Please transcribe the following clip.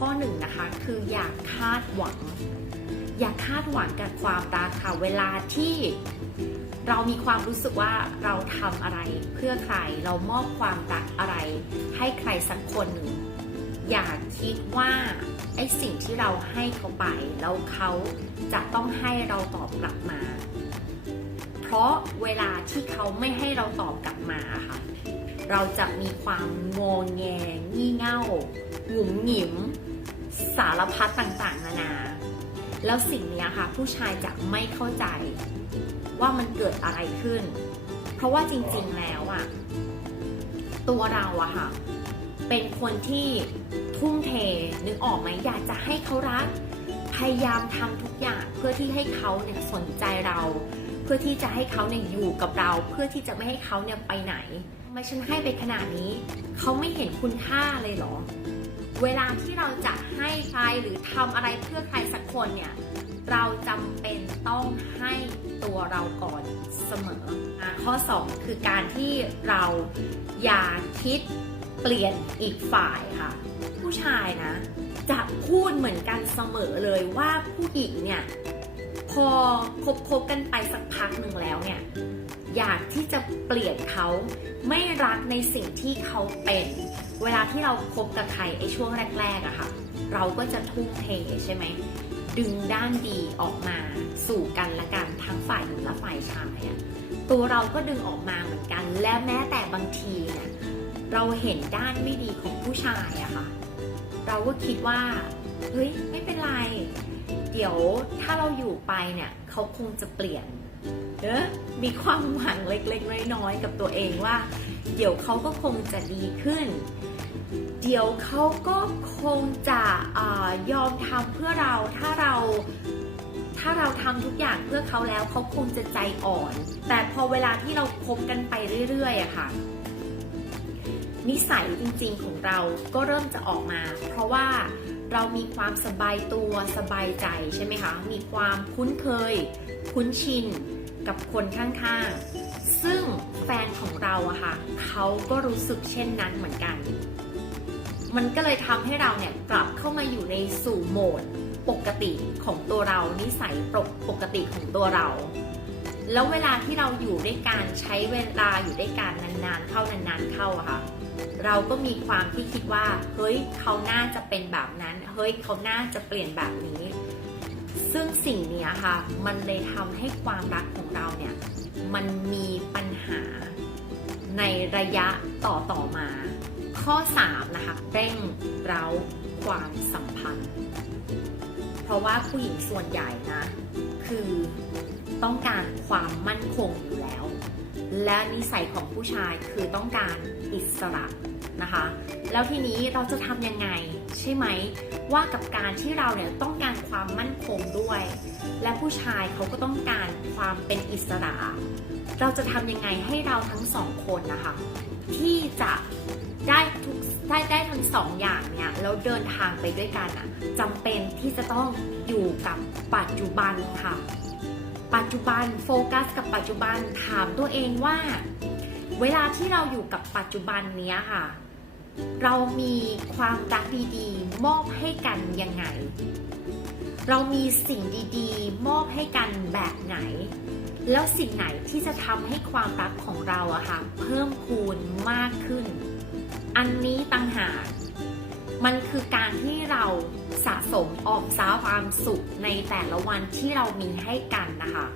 ข้อหนึ่งนะคะ คืออย่าคาดหวัง อย่าคาดหวังกับความรักค่ะเวลาที่เรามีความรู้สึกว่าเราทำอะไรเพื่อใครเรามอบความรักอะไร ให้ใครสักคนหนึ่ง อย่าคิดว่าไอ้สิ่งที่เราให้เขาไป แล้วเขาจะต้องให้เราตอบกลับมา เพราะเวลาที่เขาไม่ให้เราตอบกลับมาค่ะ เราจะมีความงงแงงี่เง่าหงุมหงิม สารพัดต่างๆ นานา แล้วสิ่งนี้ค่ะ ผู้ชายจะไม่เข้าใจว่ามันเกิดอะไรขึ้น เพราะว่าจริงๆแล้วอะตัวเราอะค่ะ เป็นคนที่ทุ่มเทนึกออกไหมอยากจะให้เขารัก พยายามทำทุกอย่างเพื่อที่ให้เขาเนี่ยสนใจเรา เพื่อที่จะให้เขาเนี่ยอยู่กับเรา เพื่อที่จะไม่ให้เขาเนี่ยไปไหนทำไมฉันให้ไปขนาดนี้ เขาไม่เห็นคุณค่าเลยเหรอ เวลาที่เราจะให้ใครหรือทำอะไรเพื่อใครสักคนเนี่ย เราจำเป็นต้องให้ตัวเราก่อนเสมออข้อ 2 คือการที่เราอย่าคิดเปลี่ยนอีกฝ่ายค่ะ ผู้ชายนะ จะพูดเหมือนกันเสมอเลยว่าผู้หญิงเนี่ย พอคบคบกันไปสักพักหนึ่งแล้วเนี่ย อยากที่จะเปลี่ยนเขาไม่รักในสิ่งที่เขาเป็น เวลาที่เราคบกับใครไอ้ช่วงแรกๆอะค่ะ เราก็จะทุ่มเทใช่ไหมดึงด้านดีออกมาสู่กันและกันทั้งฝ่ายหญิงและฝ่ายชายอะตัวเราก็ดึงออกมาเหมือนกัน และแม้แต่บางทีเนี่ยเราเห็นด้านไม่ดีของผู้ชายอะค่ะ เราก็คิดว่าเฮ้ยไม่เป็นไร เดี๋ยวถ้าเราอยู่ไปเนี่ยเขาคงจะเปลี่ยน เออมีความหวังเล็กๆ น้อยๆ กับตัวเองว่า เดี๋ยวเขาก็คงจะดีขึ้น เดี๋ยวเขาก็คงจะอยอมทำเพื่อเราถ้าเราถ้าเราทำทุกอย่างเพื่อเขาแล้วเขาคงจะใจอ่อน แต่พอเวลาที่เราคบกันไปเรื่อยๆอะค่ะ นิสัยจริงๆของเราก็เริ่มจะออกมา เพราะว่าเรามีความสบายตัวสบายใจใช่ไหมคะ มีความคุ้นเคย คุ้นชิน กับคนข้างๆ ซึ่งแฟนของเราอะค่ะเขาก็รู้สึกเช่นนั้นเหมือนกัน มันก็เลยทำให้เราเนี่ยกลับเข้ามาอยู่ในสู่โหมดปกติของตัวเรา นิสัยปกปกติของตัวเรา แล้วเวลาที่เราอยู่ด้วยการใช้เวลาอยู่ด้วยกันนานๆ เข้านานๆเข้าอะค่ะเราก็มีความที่คิดว่า เฮ้ยเขาน่าจะเป็นแบบนั้น เฮ้ยเขาน่าจะเปลี่ยนแบบนี้ ซึ่งสิ่งนี้ค่ะ มันเลยทำให้ความรักของเราเนี่ย มันมีปัญหาในระยะต่อต่อๆมา ข้อ 3 นะคะ เร่งเร้าความสัมพันธ์ เพราะว่าผู้หญิงส่วนใหญ่นะ คือต้องการความมั่นคงอยู่แล้ว และนิสัยของผู้ชายคือต้องการอิสระ นะคะ แล้วทีนี้เราจะทำยังไงใช่ไหมว่ากับการที่เราเนี่ยต้องการความมั่นคงด้วย และผู้ชายเขาก็ต้องการความเป็นอิสระ เราจะทำยังไงให้เราทั้งสองคนนะคะที่จะได้ทุกได้ได้ทั้งสองอย่างเนี่ยแล้วเดินทางไปด้วยกันอะจำเป็นที่จะต้องอยู่กับปัจจุบันค่ะ ปัจจุบันโฟกัสกับปัจจุบันถามตัวเองว่า เวลาที่เราอยู่กับปัจจุบันเนี้ยค่ะ เรามีความรักดีๆ มอบให้กันยังไง เรามีสิ่งดีๆ มอบให้กันแบบไหน แล้วสิ่งไหนที่จะทำให้ความรักของเราอะค่ะ เพิ่มพูนมากขึ้น อันนี้ต่างหากมันคือการที่เราสะสมออมซ้าความสุขในแต่ละวันที่เรามีให้กันนะคะ